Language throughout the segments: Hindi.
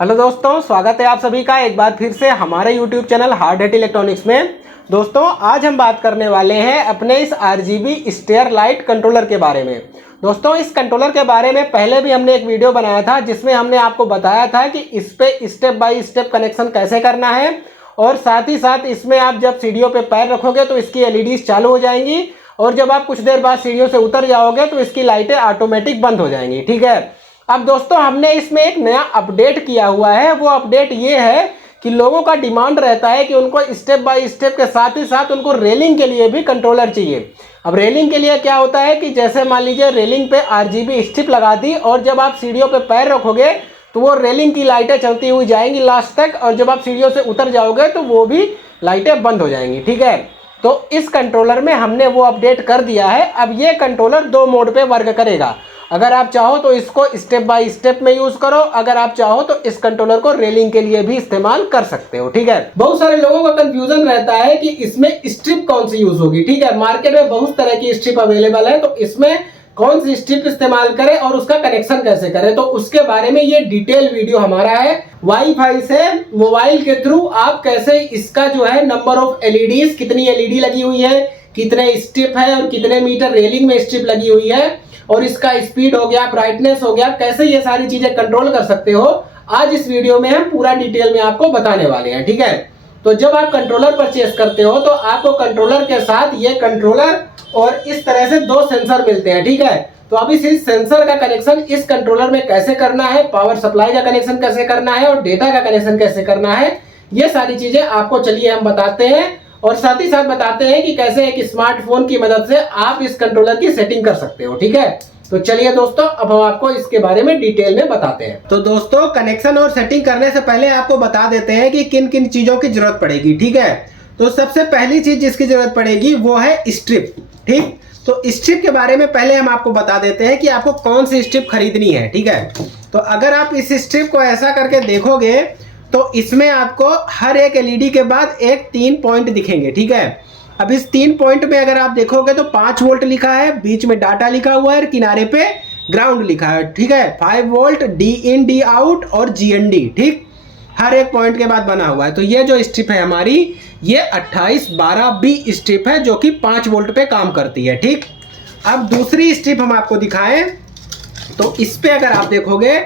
हेलो दोस्तों, स्वागत है आप सभी का एक बार फिर से हमारे YouTube channel hard hit electronics में। दोस्तों, आज हम बात करने वाले हैं अपने इस RGB स्टेयर लाइट कंट्रोलर के बारे में। दोस्तों, इस कंट्रोलर के बारे में पहले भी हमने एक वीडियो बनाया था जिसमें हमने आपको बताया था कि इस पे स्टेप बाय स्टेप कनेक्शन कैसे करना है, और साथ ही साथ इसमें आप जब सीढ़ियों पे पैर रखोगे तो इसकी LEDs चालू हो जाएंगी, और जब आप कुछ देर बाद सीढ़ियों से उतर जाओगे तो इसकी लाइटें ऑटोमेटिक बंद हो जाएंगी। ठीक है। अब दोस्तों, हमने इसमें एक नया अपडेट किया हुआ है। वो अपडेट ये है कि लोगों का डिमांड रहता है कि उनको स्टेप बाय स्टेप के साथ ही साथ उनको रेलिंग के लिए भी कंट्रोलर चाहिए। अब रेलिंग के लिए क्या होता है कि जैसे मान लीजिए रेलिंग पे RGB स्ट्रिप लगा दी, और जब आप सीढ़ियों पे पैर रखोगे तो वो रेलिंग की लाइटें चलती हुई जाएंगी लास्ट तक, और जब आप सीढ़ियों से उतर जाओगे तो वो भी लाइटें बंद हो जाएंगी। ठीक है। तो इस कंट्रोलर में हमने वो अपडेट कर दिया है। अब ये कंट्रोलर 2 मोड पे वर्क करेगा। अगर आप चाहो तो इसको स्टेप बाय स्टेप में यूज करो, अगर आप चाहो तो इस कंट्रोलर को रेलिंग के लिए भी इस्तेमाल कर सकते हो। ठीक है। बहुत सारे लोगों का कंफ्यूजन रहता है कि इसमें स्ट्रिप कौन सी यूज होगी। ठीक है, मार्केट में बहुत तरह की स्ट्रिप अवेलेबल है, तो इसमें कौन सी स्ट्रिप इस्तेमाल करें और उसका कनेक्शन कैसे करें, तो उसके बारे में ये डिटेल वीडियो हमारा है। वाईफाई से मोबाइल के थ्रू आप कैसे इसका जो है नंबर ऑफ LEDs, कितनी LED लगी हुई है, कितने स्ट्रिप है और कितने मीटर रेलिंग में स्ट्रिप लगी हुई है, और इसका स्पीड हो गया, ब्राइटनेस हो गया, कैसे ये सारी चीजें कंट्रोल कर सकते हो, आज इस वीडियो में हम पूरा डिटेल में आपको बताने वाले हैं। ठीक है। तो जब आप कंट्रोलर परचेस करते हो तो आपको कंट्रोलर के साथ ये कंट्रोलर और इस तरह से 2 सेंसर मिलते हैं। ठीक है। तो अब इस सेंसर का कनेक्शन इस कंट्रोलर में कैसे करना है, पावर सप्लाई का कनेक्शन कैसे करना है और डेटा का कनेक्शन कैसे करना है, ये सारी चीजें आपको चलिए हम बताते हैं, और साथ ही साथ बताते हैं कि कैसे एक स्मार्टफोन की मदद से आप इस कंट्रोलर की सेटिंग कर सकते हो। ठीक है। तो चलिए दोस्तों, अब हम आपको इसके बारे में डिटेल में बताते हैं। तो दोस्तों, कनेक्शन और सेटिंग करने से पहले आपको बता देते हैं कि किन किन चीजों की जरूरत पड़ेगी। ठीक है। तो सबसे पहली चीज जिसकी जरूरत पड़ेगी वो है स्ट्रिप। ठीक। तो स्ट्रिप के बारे में पहले हम आपको बता देते हैं कि आपको कौन सी स्ट्रिप खरीदनी है। ठीक है। तो अगर आप इस स्ट्रिप को ऐसा करके देखोगे तो इसमें आपको हर एक LED के बाद एक 3 पॉइंट दिखेंगे। ठीक है। अब इस 3 पॉइंट में अगर आप देखोगे तो 5 वोल्ट लिखा है, बीच में डाटा लिखा हुआ है, किनारे पे ग्राउंड लिखा है। ठीक है। 5 volt D in D out और GND, ठीक, हर एक पॉइंट के बाद बना हुआ है। तो ये जो स्ट्रिप है हमारी, ये 2812B स्ट्रिप है जो कि 5 वोल्ट पे काम करती है। ठीक। अब दूसरी स्ट्रिप हम आपको दिखाएं तो इस पे अगर आप देखोगे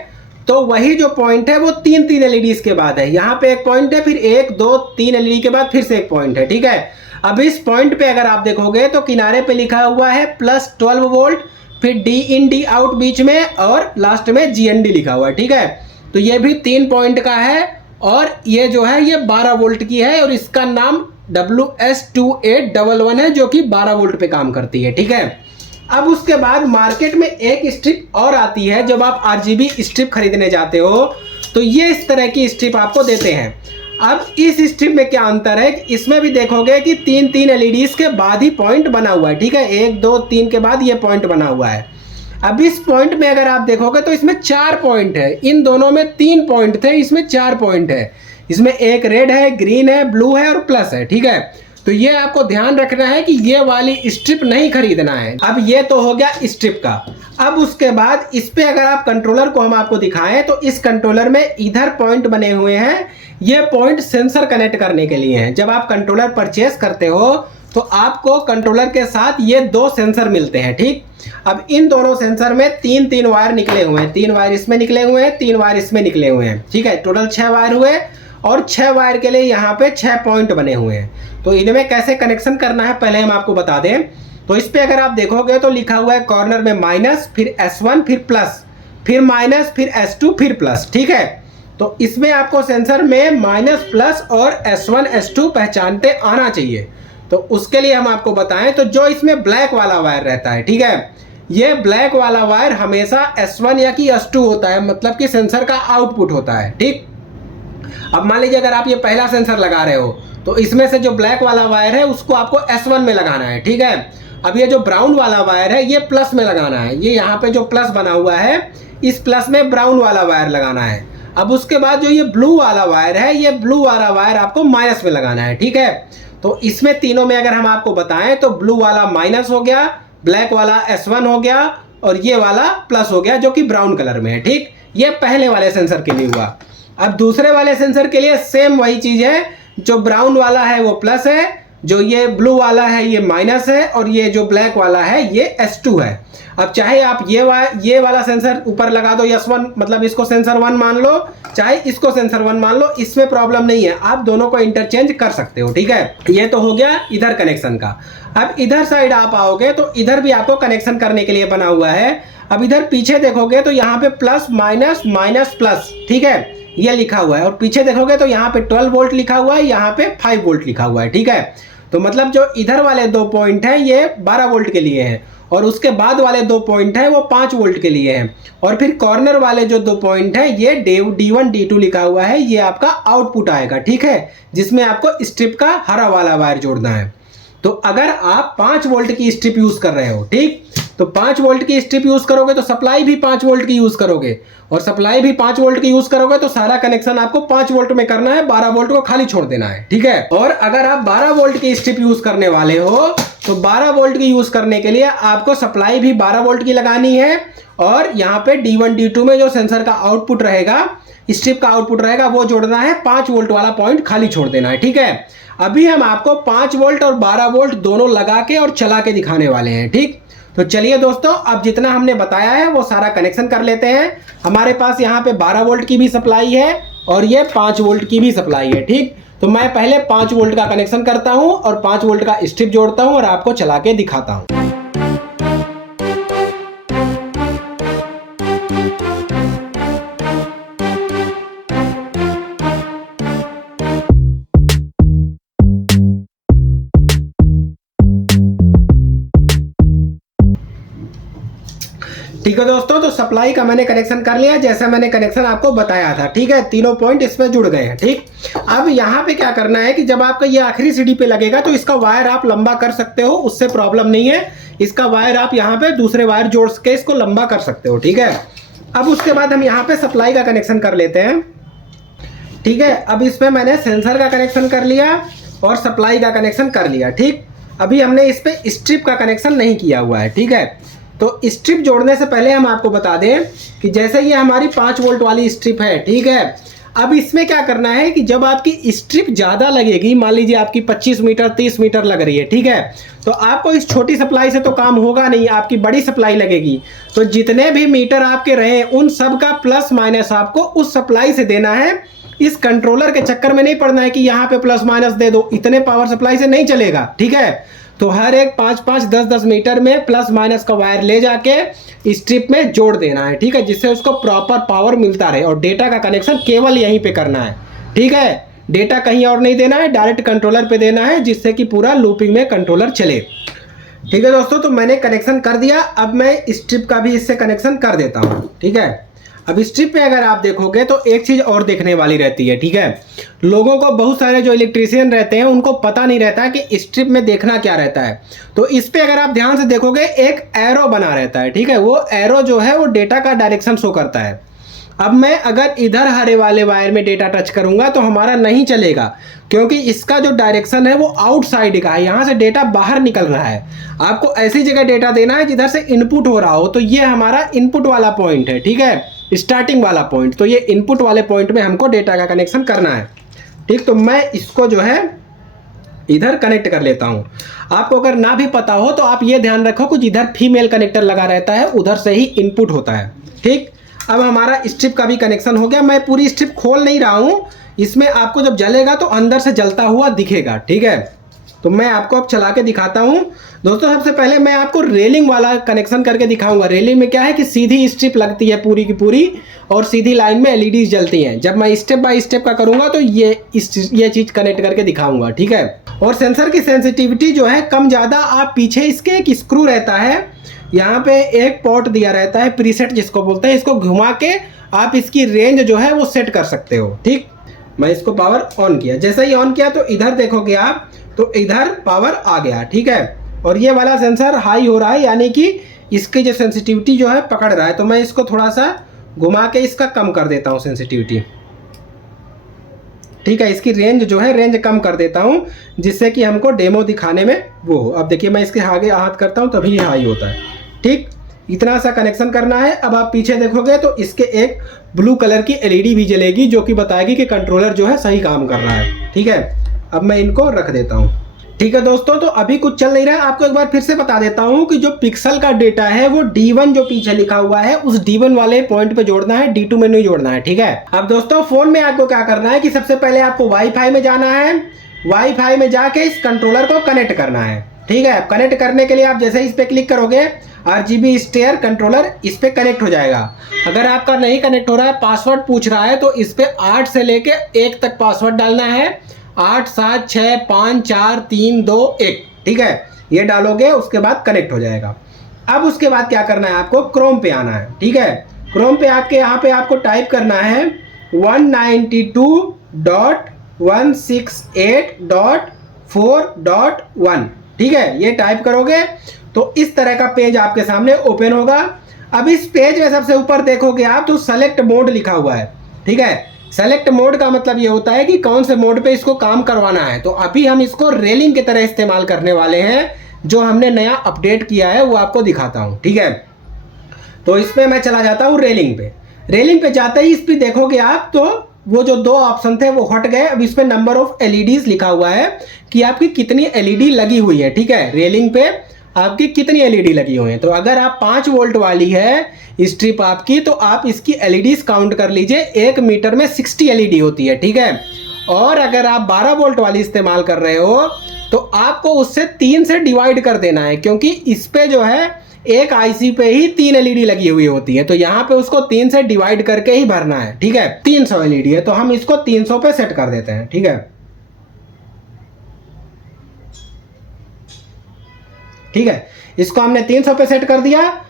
तो वही जो पॉइंट है वो 3 LEDs के बाद है। यहाँ पे एक पॉइंट है, फिर 1 2 3 LED के बाद फिर से एक पॉइंट है। ठीक है। अब इस पॉइंट पे अगर आप देखोगे तो किनारे पे लिखा हुआ है +12 वोल्ट, फिर D in D out बीच में, और लास्ट में GND लिखा हुआ है। ठीक है। तो ये भी 3 पॉइंट का है, और ये जो है ये 12 वोल्ट की है, और इसका नाम WS2811 है जो कि 12 वोल्ट पे काम करती है। ठीक है। अब उसके बाद मार्केट में एक स्ट्रिप और आती है। जब आप RGB स्ट्रिप खरीदने जाते हो तो ये इस तरह की स्ट्रिप आपको देते हैं। अब इस स्ट्रिप में क्या अंतर है, इसमें भी देखोगे कि 3 LEDs के बाद ही पॉइंट बना हुआ है। ठीक है। 1 2 3 के बाद ये पॉइंट बना हुआ है। अब इस पॉइंट में अगर आप देखोगे तो इसमें 4 पॉइंट है। इन दोनों में 3 पॉइंट थे, इसमें 4 पॉइंट है। इसमें एक रेड है, ग्रीन है, ब्लू है और प्लस है। ठीक है। तो ये आपको ध्यान रखना है कि ये वाली स्ट्रिप नहीं खरीदना है। अब ये तो हो गया स्ट्रिप का। अब उसके बाद इस पे अगर आप कंट्रोलर को हम आपको दिखाएं तो इस कंट्रोलर में इधर पॉइंट बने हुए हैं। ये पॉइंट सेंसर कनेक्ट करने के लिए हैं। जब आप कंट्रोलर परचेस करते हो तो आपको कंट्रोलर के साथ ये 2 सेंसर मिलते हैं। ठीक। अब इन दोनों सेंसर में 3 वायर निकले हुए हैं। 3 वायर इसमें निकले हुए हैं, 3 वायर इसमें निकले हुए हैं। ठीक है। टोटल 6 वायर हुए, और 6 वायर के लिए यहाँ पे 6 पॉइंट बने हुए हैं। तो इनमें कैसे कनेक्शन करना है पहले हम आपको बता दें। तो इस पे अगर आप देखोगे तो लिखा हुआ है कॉर्नर में माइनस, फिर S1, फिर प्लस, फिर माइनस, फिर S2, फिर प्लस। ठीक है। तो इसमें आपको सेंसर में माइनस, प्लस और S1 S2 पहचानते आना चाहिए। तो उसके लिए हम आपको बताएं तो जो इसमें ब्लैक वाला वायर रहता है, ठीक है, ये ब्लैक वाला वायर हमेशा S1 या कि S2 होता है, मतलब कि सेंसर का आउटपुट होता है। ठीक। अब मान लीजिए अगर आप ये पहला सेंसर लगा रहे हो तो इसमें से जो ब्लैक वाला वायर है उसको आपको S1 में लगाना है। ठीक है। अब ये जो ब्राउन वाला वायर है ये प्लस में लगाना है। ये यहाँ पे जो प्लस बना हुआ है इस प्लस में ब्राउन वाला वायर लगाना है। अब उसके बाद जो ये ब्लू वाला वायर है, ये ब्लू वाला वायर आपको माइनस में लगाना है। ठीक है। तो इसमें तीनों में अगर हम आपको बताएं तो ब्लू वाला माइनस हो गया, ब्लैक वाला S1 हो गया, और ये वाला प्लस हो गया जो कि ब्राउन कलर में है। ठीक। ये पहले वाले सेंसर के लिए हुआ। अब दूसरे वाले सेंसर के लिए सेम वही चीज है, जो ब्राउन वाला है वो प्लस है, जो ये ब्लू वाला है ये माइनस है, और ये जो ब्लैक वाला है ये S2 है। अब चाहे आप ये वाला सेंसर ऊपर लगा दो S1, मतलब इसको सेंसर 1 मान लो, चाहे इसको सेंसर 1 मान लो, इसमें प्रॉब्लम नहीं है, आप दोनों को इंटरचेंज कर सकते हो। ठीक है, ये तो हो गया इधर कनेक्शन का। अब इधर साइड आप आओगे तो इधर भी आपको कनेक्शन करने के लिए बना हुआ है। अब इधर पीछे देखोगे तो यहाँ पे प्लस माइनस माइनस प्लस, ठीक है, ये लिखा हुआ है। और पीछे देखोगे तो यहाँ पे 12 वोल्ट लिखा हुआ है, यहाँ पे 5 वोल्ट लिखा हुआ है। ठीक है, तो मतलब जो इधर वाले 2 पॉइंट हैं ये 12 वोल्ट के लिए हैं, और उसके बाद वाले 2 पॉइंट हैं वो 5 वोल्ट के लिए हैं, और फिर कॉर्नर वाले जो 2 पॉइंट हैं ये D1 D2 लिखा हुआ है, ये आपका आउटपुट आएगा। ठीक है, जिसमें आपको स्ट्रिप का हरा वाला वायर जोड़ना है। तो अगर आप 5 वोल्ट की स्ट्रिप यूज कर रहे हो, ठीक, तो 5 वोल्ट की स्ट्रिप यूज करोगे तो सप्लाई भी 5 वोल्ट की यूज करोगे, और सप्लाई भी 5 वोल्ट की यूज करोगे तो सारा कनेक्शन आपको 5 वोल्ट में करना है, 12 वोल्ट को खाली छोड़ देना है। ठीक है, और अगर आप 12 वोल्ट की स्ट्रिप यूज करने वाले हो तो 12 वोल्ट की यूज करने के लिए आपको सप्लाई भी 12 वोल्ट की लगानी है, और यहाँ पे D1 D2 में जो सेंसर का आउटपुट रहेगा, स्ट्रिप का आउटपुट रहेगा, वो जोड़ना है, 5 वोल्ट वाला पॉइंट खाली छोड़ देना है। ठीक है, अभी हम आपको 5 वोल्ट और 12 वोल्ट दोनों लगा के और चला के दिखाने वाले हैं। ठीक, तो चलिए दोस्तों, अब जितना हमने बताया है वो सारा कनेक्शन कर लेते हैं। हमारे पास यहाँ पे 12 वोल्ट की भी सप्लाई है और ये 5 वोल्ट की भी सप्लाई है। ठीक, तो मैं पहले 5 वोल्ट का कनेक्शन करता हूँ और 5 वोल्ट का स्ट्रिप जोड़ता हूँ और आपको चला के दिखाता हूँ। ठीक है दोस्तों, तो सप्लाई का मैंने कनेक्शन कर लिया, जैसा मैंने कनेक्शन आपको बताया था। ठीक है, तीनों पॉइंट इसमें जुड़ गए हैं। ठीक, अब यहाँ पे क्या करना है कि जब आपका ये आखिरी सीढ़ी पे लगेगा तो इसका वायर आप लंबा कर सकते हो, उससे प्रॉब्लम नहीं है। इसका वायर आप यहाँ पे दूसरे वायर जोड़ के इसको लंबा कर सकते हो। ठीक है, अब उसके बाद हम यहाँ पे सप्लाई का कनेक्शन कर लेते हैं। ठीक है, अब इसमें मैंने सेंसर का कनेक्शन कर लिया और सप्लाई का कनेक्शन कर लिया। ठीक, अभी हमने इस पे स्ट्रिप का कनेक्शन नहीं किया हुआ है। ठीक है, तो स्ट्रिप जोड़ने से पहले हम आपको बता दें कि जैसे ये हमारी 5 वोल्ट वाली स्ट्रिप है। ठीक है, अब इसमें क्या करना है कि जब आपकी स्ट्रिप ज़्यादा लगेगी, मान लीजिए आपकी 25 मीटर 30 मीटर लग रही है, ठीक है, तो आपको इस छोटी सप्लाई से तो काम होगा नहीं, आपकी बड़ी सप्लाई लगेगी। तो जितने भी मीटर आपके रहे उन सब का प्लस माइनस आपको उस सप्लाई से देना है। इस कंट्रोलर के चक्कर में नहीं पड़ना है कि यहाँ पे प्लस माइनस दे दो, इतने पावर सप्लाई से नहीं चलेगा। ठीक है, तो हर एक 5-5 10-10 मीटर में प्लस माइनस का वायर ले जाके स्ट्रिप में जोड़ देना है। ठीक है, जिससे उसको प्रॉपर पावर मिलता रहे, और डेटा का कनेक्शन केवल यहीं पे करना है। ठीक है, डेटा कहीं और नहीं देना है, डायरेक्ट कंट्रोलर पे देना है, जिससे कि पूरा लूपिंग में कंट्रोलर चले। ठीक है दोस्तों, तो मैंने कनेक्शन कर दिया। अब मैं स्ट्रिप का भी इससे कनेक्शन कर देता हूँ। ठीक है, अब स्ट्रिप पे अगर आप देखोगे तो एक चीज़ और देखने वाली रहती है। ठीक है, लोगों को बहुत सारे जो इलेक्ट्रीशियन रहते हैं उनको पता नहीं रहता है कि स्ट्रिप में देखना क्या रहता है। तो इस पे अगर आप ध्यान से देखोगे एक एरो बना रहता है। ठीक है, वो एरो जो है वो डेटा का डायरेक्शन शो करता है। अब मैं अगर इधर हरे वाले वायर में डेटा टच करूंगा तो हमारा नहीं चलेगा, क्योंकि इसका जो डायरेक्शन है वो आउटसाइड का है, यहाँ से डेटा बाहर निकल रहा है। आपको ऐसी जगह डेटा देना है जिधर से इनपुट हो रहा हो। तो ये हमारा इनपुट वाला पॉइंट है। ठीक है, स्टार्टिंग वाला पॉइंट, तो ये इनपुट वाले पॉइंट में हमको डेटा का कनेक्शन करना है। ठीक, तो मैं इसको जो है इधर कनेक्ट कर लेता हूं। आपको अगर ना भी पता हो तो आप ये ध्यान रखो कि जिधर फीमेल कनेक्टर लगा रहता है उधर से ही इनपुट होता है। ठीक, अब हमारा स्ट्रिप का भी कनेक्शन हो गया। मैं पूरी स्ट्रिप खोल नहीं रहा हूं, इसमें आपको जब जलेगा तो अंदर से जलता हुआ दिखेगा। ठीक है, तो मैं आपको अब चला के दिखाता हूं। दोस्तों, सबसे पहले मैं आपको रेलिंग वाला कनेक्शन करके दिखाऊंगा। रेलिंग में क्या है कि सीधी स्ट्रिप लगती है पूरी की पूरी, और सीधी लाइन में एलईडी जलती हैं। जब मैं स्टेप बाय स्टेप का करूंगा तो ये चीज़ कनेक्ट करके दिखाऊंगा। ठीक है, और सेंसर की सेंसिटिविटी जो है कम ज़्यादा, आप पीछे इसके एक स्क्रू रहता है, यहाँ पे एक पोर्ट दिया रहता है प्रीसेट जिसको बोलते हैं, इसको घुमा के आप इसकी रेंज जो है वो सेट कर सकते हो। ठीक, मैं इसको पावर ऑन किया, जैसे ही ऑन किया तो इधर देखोगे आप तो इधर पावर आ गया। ठीक है, और ये वाला सेंसर हाई हो रहा है, यानी कि इसकी जो सेंसिटिविटी जो है पकड़ रहा है। तो मैं इसको थोड़ा सा घुमा के इसका कम कर देता हूँ सेंसिटिविटी। ठीक है, इसकी रेंज जो है रेंज कम कर देता हूँ, जिससे कि हमको डेमो दिखाने में वो हो। अब देखिए मैं इसके आगे हाथ करता हूँ तभी ये हाई होता है। ठीक, इतना सा कनेक्शन करना है। अब आप पीछे देखोगे तो इसके एक ब्लू कलर की एलईडी भी जलेगी जो कि बताएगी कि कंट्रोलर जो है सही काम कर रहा है। ठीक है, अब मैं इनको रख देता हूँ। ठीक है दोस्तों, तो अभी कुछ चल नहीं रहा है। आपको एक बार फिर से बता देता हूँ कि जो पिक्सल का डेटा है वो D1 जो पीछे लिखा हुआ है उस D1 वाले पॉइंट पे जोड़ना है, D2 में नहीं जोड़ना है। ठीक है, अब दोस्तों फोन में आपको क्या करना है कि सबसे पहले आपको वाईफाई में जाना है। वाईफाई में जाके इस कंट्रोलर को कनेक्ट करना है। ठीक है, कनेक्ट करने के लिए आप जैसे इस पे क्लिक करोगे RGB स्टेयर कंट्रोलर इस पे कनेक्ट हो जाएगा। अगर आपका नहीं कनेक्ट हो रहा है, पासवर्ड पूछ रहा है, तो इस पे 8 से लेके 1 तक पासवर्ड डालना है। 8 7 6 5 4 3 2 1। ठीक है, ये डालोगे उसके बाद कनेक्ट हो जाएगा। अब उसके बाद क्या करना है, आपको क्रोम पे आना है। ठीक है, क्रोम पे आपके यहाँ पे आपको टाइप करना है 192.168.4.1। ठीक है, ये टाइप करोगे तो इस तरह का पेज आपके सामने ओपन होगा। अब इस पेज में सबसे ऊपर देखोगे आप तो सेलेक्ट मोड लिखा हुआ है। ठीक है, सेलेक्ट मोड का मतलब ये होता है कि कौन से मोड पे इसको काम करवाना है। तो अभी हम इसको रेलिंग की तरह इस्तेमाल करने वाले हैं। जो हमने नया अपडेट किया है वो आपको दिखाता हूँ। ठीक है, तो इस पे मैं चला जाता हूँ रेलिंग पे। रेलिंग पे जाते ही इस पे देखोगे आप तो वो जो 2 ऑप्शन थे वो हट गए। अब इस पे नंबर ऑफ एलईडीज लिखा हुआ है कि आपकी कितनी एलईडी लगी हुई है। ठीक है, रेलिंग पे आपकी कितनी एलईडी लगी हुई है। तो अगर आप 5 वोल्ट वाली है स्ट्रिप आपकी, तो आप इसकी एलईडीज काउंट कर लीजिए। 1 मीटर में 60 एलईडी होती है। ठीक है, और अगर आप 12 वोल्ट वाली इस्तेमाल कर रहे हो तो आपको उससे 3 से डिवाइड कर देना है, क्योंकि इस पे जो है एक आईसी पे ही 3 एलईडी लगी हुई होती है। तो यहाँ पे उसको 3 से डिवाइड करके ही भरना है। ठीक है, 300 एलईडी है तो हम इसको 300 पे सेट कर देते हैं। ठीक है, ठीक है, इसको हमने 300 पे सेट कर दिया।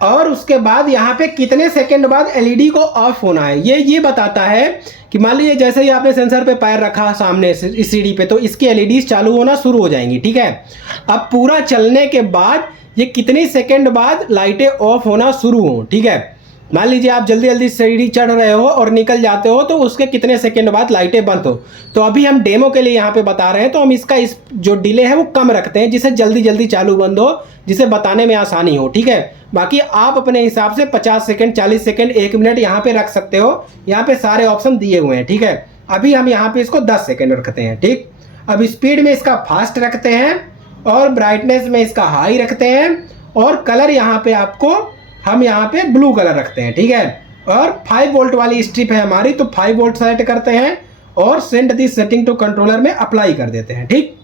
और उसके बाद यहाँ पे कितने सेकंड बाद एलईडी को ऑफ होना है ये बताता है कि मान लीजिए जैसे ही आपने सेंसर पे पैर रखा सामने से इस सीढ़ी पे, तो इसकी एलईडीज चालू होना शुरू हो जाएंगी। ठीक है, अब पूरा चलने के बाद ये कितनी सेकंड बाद लाइटें ऑफ होना शुरू हो। ठीक है, मान लीजिए आप जल्दी जल्दी सीढ़ी चढ़ रहे हो और निकल जाते हो तो उसके कितने सेकंड बाद लाइटें बंद हो। तो अभी हम डेमो के लिए यहाँ पे बता रहे हैं, तो हम इसका इस जो डिले है वो कम रखते हैं, जिसे जल्दी जल्दी चालू बंद हो, जिसे बताने में आसानी हो। ठीक है, बाकी आप अपने हिसाब से 50 सेकंड 40 सेकंड 1 मिनट यहाँ पे रख सकते हो। यहाँ पे सारे ऑप्शन दिए हुए हैं। ठीक है, अभी हम यहाँ पे इसको 10 सेकंड रखते हैं। ठीक, अब स्पीड में इसका फास्ट रखते हैं और ब्राइटनेस में इसका हाई रखते हैं और कलर यहाँ पे आपको हम यहाँ पे ब्लू कलर रखते हैं। ठीक है, और 5 वोल्ट वाली स्ट्रिप है हमारी तो 5 वोल्ट सेलेक्ट करते हैं और send this setting to controller में अप्लाई कर देते हैं। ठीक,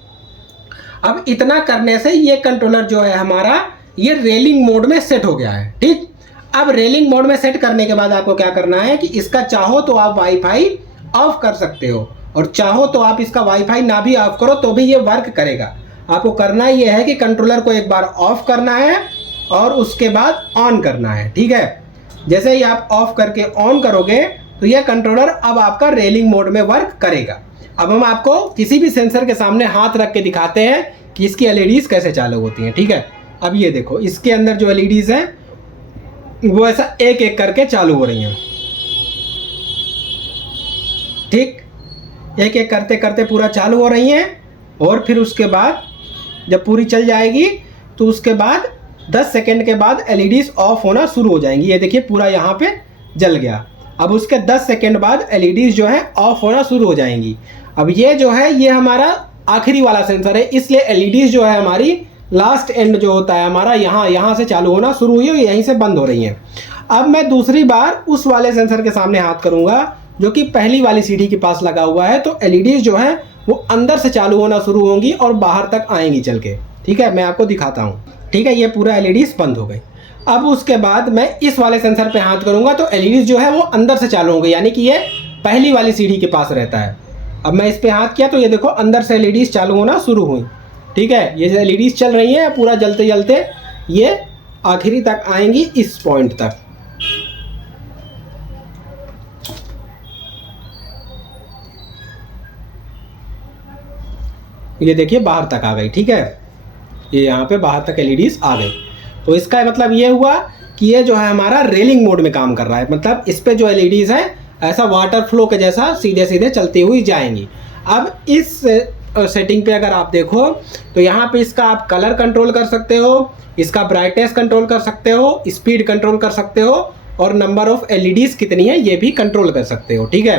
अब इतना करने से ये कंट्रोलर जो है हमारा ये रेलिंग मोड में सेट हो गया है। ठीक, अब रेलिंग मोड में सेट करने के बाद आपको क्या करना है कि इसका चाहो तो आप वाईफाई ऑफ कर सकते हो और चाहो तो आप इसका वाईफाई ना भी ऑफ करो तो भी ये वर्क करेगा। आपको करना ये है कि कंट्रोलर को एक बार ऑफ करना है और उसके बाद ऑन करना है। ठीक है, जैसे ही आप ऑफ करके ऑन करोगे तो यह कंट्रोलर अब आपका रेलिंग मोड में वर्क करेगा। अब हम आपको किसी भी सेंसर के सामने हाथ रख के दिखाते हैं कि इसकी एलईडीज कैसे चालू होती हैं। ठीक है, अब ये देखो इसके अंदर जो एलईडीज हैं वो ऐसा एक एक करके चालू हो रही हैं। ठीक, एक एक करते करते पूरा चालू हो रही हैं और फिर उसके बाद जब पूरी चल जाएगी तो उसके बाद 10 सेकंड के बाद एलईडीज ऑफ होना शुरू हो जाएंगी। ये देखिए पूरा यहाँ पे जल गया। अब उसके 10 सेकंड बाद एलईडीज जो है ऑफ होना शुरू हो जाएंगी। अब ये जो है ये हमारा आखिरी वाला सेंसर है, इसलिए एलईडीज जो है हमारी लास्ट एंड जो होता है हमारा यहाँ से चालू होना शुरू हुई है, यहीं से बंद हो रही है। अब मैं दूसरी बार उस वाले सेंसर के सामने हाथ करूँगा जो कि पहली वाली सीढ़ी के पास लगा हुआ है, तो एलईडीज जो है वो अंदर से चालू होना शुरू होंगी और बाहर तक आएंगी चल के। ठीक है, मैं आपको दिखाता हूँ। ठीक है, ये पूरा एलईडीज बंद हो गई। अब उसके बाद मैं इस वाले सेंसर पे हाथ करूंगा तो एलईडीज जो है वो अंदर से चालू होंगे, यानी कि ये पहली वाली सीढ़ी के पास रहता है। अब मैं इस पे हाथ किया तो ये देखो अंदर से एलईडीज चालू होना शुरू हुई। ठीक है, ये जो एलईडीज चल रही हैं पूरा जलते जलते ये आखिरी तक आएंगी इस पॉइंट तक। ये देखिए बाहर तक आ गई। ठीक है, ये यहाँ पे बाहर तक एलईडीज आ गई। तो इसका मतलब ये हुआ कि ये जो है हमारा रेलिंग मोड में काम कर रहा है, मतलब इस पे जो एलईडीज है ऐसा वाटर फ्लो के जैसा सीधे सीधे चलती हुई जाएंगी। अब इस सेटिंग पे अगर आप देखो तो यहाँ पे इसका आप कलर कंट्रोल कर सकते हो, इसका ब्राइटनेस कंट्रोल कर सकते हो, स्पीड कंट्रोल कर सकते हो और नंबर ऑफ एलईडीज कितनी है ये भी कंट्रोल कर सकते हो। ठीक है,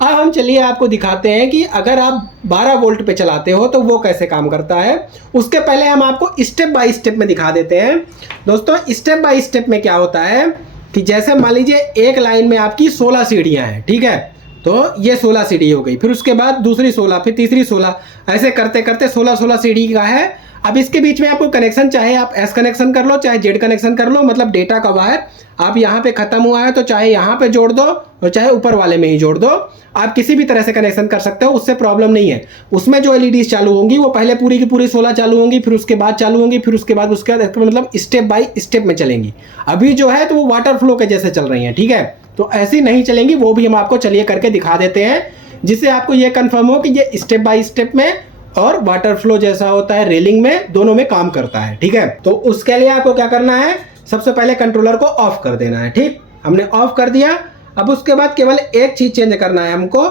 अब हम चलिए आपको दिखाते हैं कि अगर आप 12 वोल्ट पे चलाते हो तो वो कैसे काम करता है। उसके पहले हम आपको स्टेप बाय स्टेप में दिखा देते हैं। दोस्तों स्टेप बाय स्टेप में क्या होता है कि जैसे मान लीजिए एक लाइन में आपकी 16 सीढ़ियाँ हैं, ठीक है, तो ये 16 सीढ़ी हो गई, फिर उसके बाद दूसरी 16, फिर तीसरी 16, ऐसे करते करते 16 सीढ़ी का है। अब इसके बीच में आपको कनेक्शन चाहे आप एस कनेक्शन कर लो चाहे जेड कनेक्शन कर लो, मतलब डेटा का वायर आप यहाँ पे खत्म हुआ है तो चाहे यहाँ पे जोड़ दो और चाहे ऊपर वाले में ही जोड़ दो, आप किसी भी तरह से कनेक्शन कर सकते हो, उससे प्रॉब्लम नहीं है। उसमें जो एलईडीज चालू होंगी वो पहले पूरी की पूरी 16 चालू होंगी, फिर उसके बाद चालू होंगी, फिर उसके बाद मतलब स्टेप बाय स्टेप में चलेंगी। अभी जो है तो वो वाटर फ्लो के जैसे चल रही हैं, ठीक है, तो ऐसी नहीं चलेंगी, वो भी हम आपको चलिए करके दिखा देते हैं, जिससे आपको ये कंफर्म हो कि ये स्टेप बाय स्टेप में और वाटर फ्लो जैसा होता है रेलिंग में, दोनों में काम करता है। ठीक है, तो उसके लिए आपको क्या करना है, सबसे पहले कंट्रोलर को ऑफ कर देना है। ठीक, हमने ऑफ कर दिया। अब उसके बाद केवल एक चीज चेंज करना है हमको,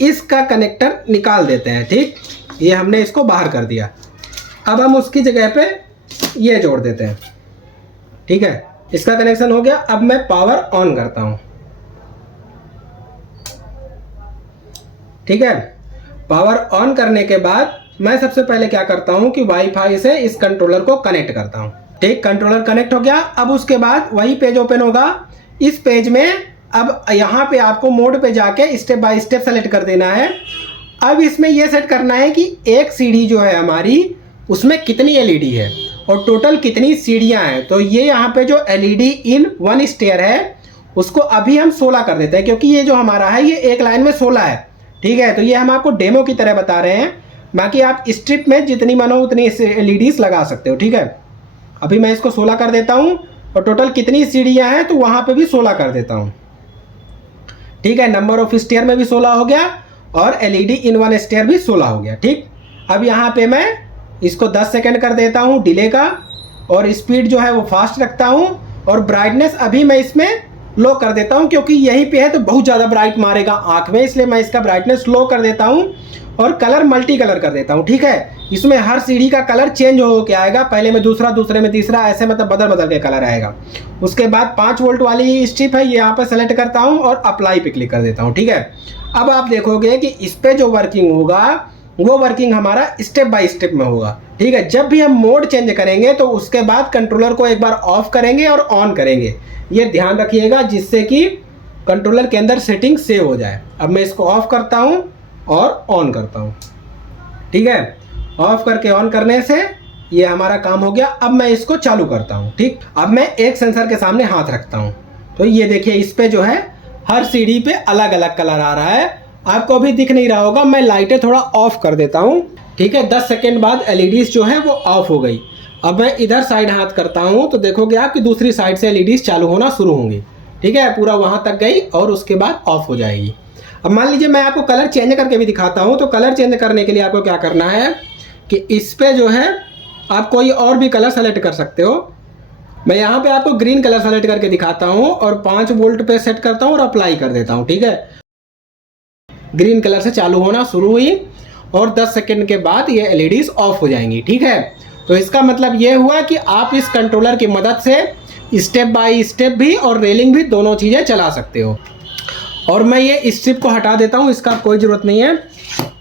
इसका कनेक्टर निकाल देते हैं। ठीक, ये हमने इसको बाहर कर दिया। अब हम उसकी जगह पे ये जोड़ देते हैं। ठीक है, इसका कनेक्शन हो गया। अब मैं पावर ऑन करता हूं। ठीक है, पावर ऑन करने के बाद मैं सबसे पहले क्या करता हूं कि वाईफाई से इस कंट्रोलर को कनेक्ट करता हूं। ठीक, कंट्रोलर कनेक्ट हो गया। अब उसके बाद वही पेज ओपन होगा। इस पेज में अब यहाँ पे आपको मोड पे जाके स्टेप बाय स्टेप सेलेक्ट कर देना है। अब इसमें यह सेट करना है कि एक सीढ़ी जो है हमारी उसमें कितनी एलईडी है और टोटल कितनी सीढ़ियाँ हैं। तो ये यहाँ पे जो एलईडी इन 1 स्टेयर है उसको अभी हम 16 कर देते हैं, क्योंकि ये जो हमारा है ये एक लाइन में 16 है। ठीक है, तो ये हम आपको डेमो की तरह बता रहे हैं, बाकी आप स्ट्रिप में जितनी मानो उतनी एलईडीज लगा सकते हो। ठीक है, अभी मैं इसको 16 कर देता हूँ और टोटल कितनी सीढ़ियाँ हैं तो वहाँ पे भी 16 कर देता हूँ। ठीक है, नंबर ऑफ स्टेयर में भी 16 हो गया और एलईडी इन 1 स्टेयर भी 16 हो गया। ठीक, अब यहाँ पे मैं इसको 10 सेकेंड कर देता हूँ डिले का, और स्पीड जो है वो फास्ट रखता हूँ, और ब्राइटनेस अभी मैं इसमें लो कर देता हूं, क्योंकि यहीं पे है तो बहुत ज़्यादा ब्राइट मारेगा आंख में, इसलिए मैं इसका ब्राइटनेस लो कर देता हूं और कलर मल्टी कलर कर देता हूं। ठीक है, इसमें हर सीढ़ी का कलर चेंज हो के आएगा, पहले में दूसरा, दूसरे में तीसरा, ऐसे मतलब बदल बदल के कलर आएगा। उसके बाद 5 वोल्ट वाली स्ट्रिप है, ये यहाँ पर सेलेक्ट करता हूँ और अप्लाई पे क्लिक कर देता हूँ। ठीक है, अब आप देखोगे कि इस पर जो वर्किंग होगा वो वर्किंग हमारा स्टेप बाय स्टेप में होगा। ठीक है, जब भी हम मोड चेंज करेंगे तो उसके बाद कंट्रोलर को एक बार ऑफ करेंगे और ऑन करेंगे, ये ध्यान रखिएगा, जिससे कि कंट्रोलर के अंदर सेटिंग सेव हो जाए। अब मैं इसको ऑफ करता हूं और ऑन करता हूं। ठीक है, ऑफ करके ऑन करने से ये हमारा काम हो गया। अब मैं इसको चालू करता हूं। ठीक, अब मैं एक सेंसर के सामने हाथ रखता हूं तो ये देखिए इस पे जो है हर सीढ़ी पे अलग अलग कलर आ रहा है, आपको अभी दिख नहीं रहा होगा। मैं लाइटें थोड़ा ऑफ कर देता हूं। ठीक है, 10 सेकेंड बाद एलईडीज जो है वो ऑफ हो गई। अब मैं इधर साइड हाथ करता हूं तो देखोगे आप कि दूसरी साइड से एलईडीज चालू होना शुरू होंगी। ठीक है, पूरा वहां तक गई और उसके बाद ऑफ हो जाएगी। अब मान लीजिए मैं आपको कलर चेंज करके भी दिखाता हूं, तो कलर चेंज करने के लिए आपको क्या करना है कि इस पे जो है आप कोई और भी कलर सेलेक्ट कर सकते हो। मैं यहाँ पे आपको ग्रीन कलर सेलेक्ट करके दिखाता हूँ और 5 वोल्ट पे सेट करता हूँ और अप्लाई कर देता हूँ। ठीक है, ग्रीन कलर से चालू होना शुरू हुई और 10 सेकेंड के बाद ये एलईडीज ऑफ हो जाएंगी। ठीक है, तो इसका मतलब ये हुआ कि आप इस कंट्रोलर की मदद से स्टेप बाय स्टेप भी और रेलिंग भी दोनों चीज़ें चला सकते हो। और मैं ये स्ट्रिप को हटा देता हूँ, इसका कोई ज़रूरत नहीं है,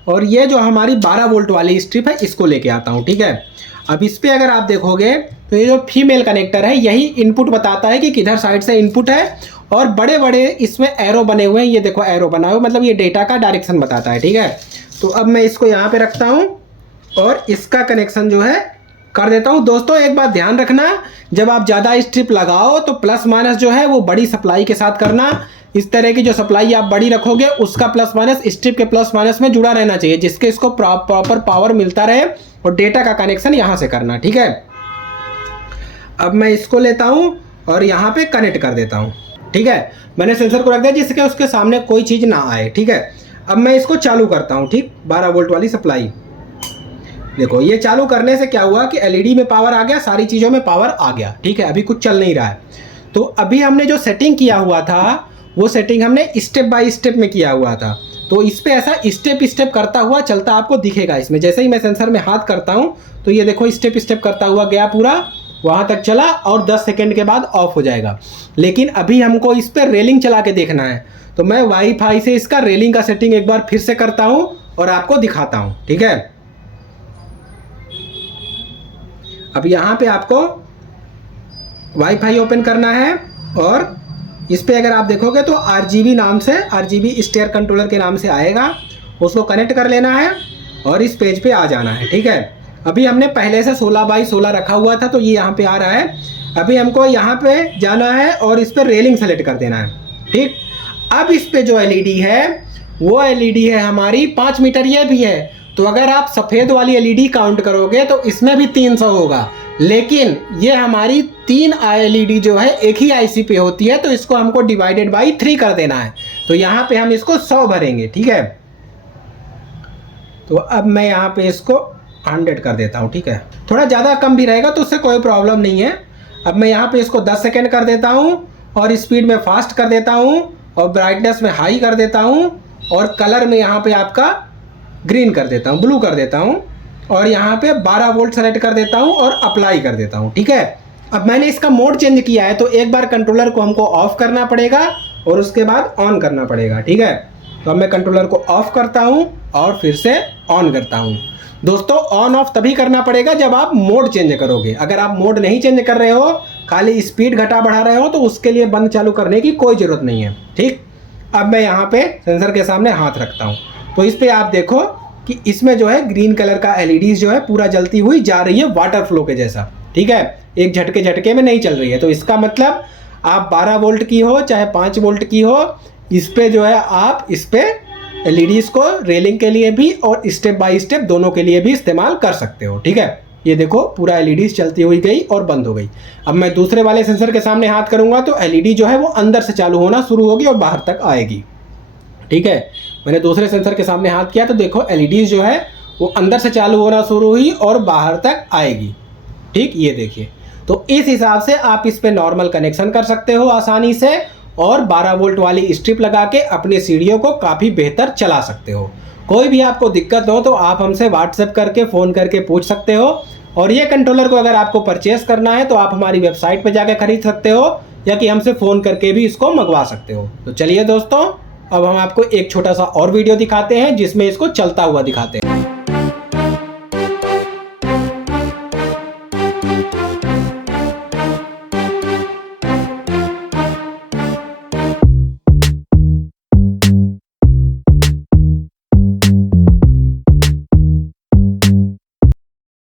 और ये जो हमारी 12 वोल्ट वाली स्ट्रिप है इसको लेके आता हूँ। ठीक है, अब इस पर अगर आप देखोगे तो ये जो फीमेल कनेक्टर है यही इनपुट बताता है कि किधर साइड से इनपुट है, और बड़े बड़े इसमें एरो बने हुए हैं, ये देखो एरो बना हुआ, मतलब ये डेटा का डायरेक्शन बताता है। ठीक है, तो अब मैं इसको यहाँ पे रखता हूँ और इसका कनेक्शन जो है कर देता हूँ। दोस्तों एक बात ध्यान रखना, जब आप ज़्यादा स्ट्रिप लगाओ तो प्लस माइनस जो है वो बड़ी सप्लाई के साथ करना। इस तरह की जो सप्लाई आप बड़ी रखोगे उसका प्लस माइनस स्ट्रिप के प्लस माइनस में जुड़ा रहना चाहिए, जिसके इसको प्रॉपर पावर मिलता रहे, और डेटा का कनेक्शन यहाँ से करना। ठीक है, अब मैं इसको लेता हूँ और यहाँ पे कनेक्ट कर देता हूँ। ठीक है, मैंने सेंसर को रख दिया जिससे उसके सामने कोई चीज़ ना आए। ठीक है, अब मैं इसको चालू करता हूँ। ठीक, 12 वोल्ट वाली सप्लाई, देखो ये चालू करने से क्या हुआ कि एलईडी में पावर आ गया, सारी चीज़ों में पावर आ गया। ठीक है, अभी कुछ चल नहीं रहा है। तो अभी हमने जो सेटिंग किया हुआ था वो सेटिंग हमने स्टेप बाय स्टेप में किया हुआ था। तो इस पे ऐसा स्टेप स्टेप करता हुआ चलता आपको दिखेगा। इसमें जैसे ही मैं सेंसर में हाथ करता हूँ तो ये देखो स्टेप स्टेप करता हुआ गया, पूरा वहाँ तक चला और 10 सेकेंड के बाद ऑफ हो जाएगा। लेकिन अभी हमको इस पर रेलिंग चला के देखना है, तो मैं वाईफाई से इसका रेलिंग का सेटिंग एक बार फिर से करता हूँ और आपको दिखाता हूँ। ठीक है, अब यहाँ पे आपको वाईफाई ओपन करना है और इस पे अगर आप देखोगे तो RGB नाम से, RGB स्टेयर कंट्रोलर के नाम से आएगा, उसको कनेक्ट कर लेना है और इस पेज पे आ जाना है। ठीक है, अभी हमने पहले से 16x16 रखा हुआ था तो ये यहाँ पे आ रहा है। अभी हमको यहाँ पे जाना है और इस पे रेलिंग सेलेक्ट कर देना है। ठीक, अब इस पे जो LED है वो LED है हमारी 5 मीटर, ये भी है। तो अगर आप सफ़ेद वाली LED काउंट करोगे तो इसमें भी 300 होगा, लेकिन ये हमारी 3 LED जो है एक ही IC पे होती है, तो इसको हमको डिवाइडेड बाई 3 कर देना है। तो यहाँ पे हम इसको 100 भरेंगे। ठीक है, तो अब मैं यहाँ पे इसको 100 कर देता हूँ। ठीक है, थोड़ा ज़्यादा कम भी रहेगा तो उससे कोई प्रॉब्लम नहीं है। अब मैं यहाँ पे इसको 10 सेकेंड कर देता हूँ और स्पीड में फास्ट कर देता हूँ और ब्राइटनेस में हाई कर देता हूँ और कलर में यहाँ पे आपका ग्रीन कर देता हूँ, ब्लू कर देता हूँ और यहाँ पे 12 वोल्ट सेलेक्ट कर देता हूँ और अप्लाई कर देता हूँ। ठीक है, अब मैंने इसका मोड चेंज किया है तो एक बार कंट्रोलर को हमको ऑफ करना पड़ेगा और उसके बाद ऑन करना पड़ेगा। ठीक है, तो अब मैं कंट्रोलर को ऑफ करता हूँ और फिर से ऑन करता हूँ। दोस्तों, ऑन ऑफ तभी करना पड़ेगा जब आप मोड चेंज करोगे। अगर आप मोड नहीं चेंज कर रहे हो, खाली स्पीड घटा बढ़ा रहे हो, तो उसके लिए बंद चालू करने की कोई ज़रूरत नहीं है। ठीक, अब मैं यहाँ पे सेंसर के सामने हाथ रखता हूँ तो इस पर आप देखो कि इसमें जो है ग्रीन कलर का LEDs जो है पूरा जलती हुई जा रही है वाटर फ्लो के जैसा। ठीक है, एक झटके में नहीं चल रही है। तो इसका मतलब आप 12 वोल्ट की हो चाहे 5 वोल्ट की हो, इस पे जो है आप इस पे LEDs को रेलिंग के लिए भी और स्टेप बाय स्टेप दोनों के लिए भी इस्तेमाल कर सकते हो। ठीक है, ये देखो पूरा LEDs चलती हुई गई और बंद हो गई। अब मैं दूसरे वाले सेंसर के सामने हाथ करूंगा तो LED जो है वो अंदर से चालू होना शुरू होगी और बाहर तक आएगी। ठीक है, मैंने दूसरे सेंसर के सामने हाथ किया तो देखो LEDs जो है वो अंदर से चालू होना शुरू हुई और बाहर तक आएगी। ठीक, ये देखिए। तो इस हिसाब से आप इस पे नॉर्मल कनेक्शन कर सकते हो आसानी से और 12 वोल्ट वाली स्ट्रिप लगा के अपने सीढ़ियों को काफ़ी बेहतर चला सकते हो। कोई भी आपको दिक्कत हो तो आप हमसे व्हाट्सएप करके फ़ोन करके पूछ सकते हो। और ये कंट्रोलर को अगर आपको परचेस करना है तो आप हमारी वेबसाइट पर जाकर खरीद सकते हो या कि हमसे फ़ोन करके भी इसको मंगवा सकते हो। तो चलिए दोस्तों, अब हम आपको एक छोटा सा और वीडियो दिखाते हैं जिसमें इसको चलता हुआ दिखाते हैं।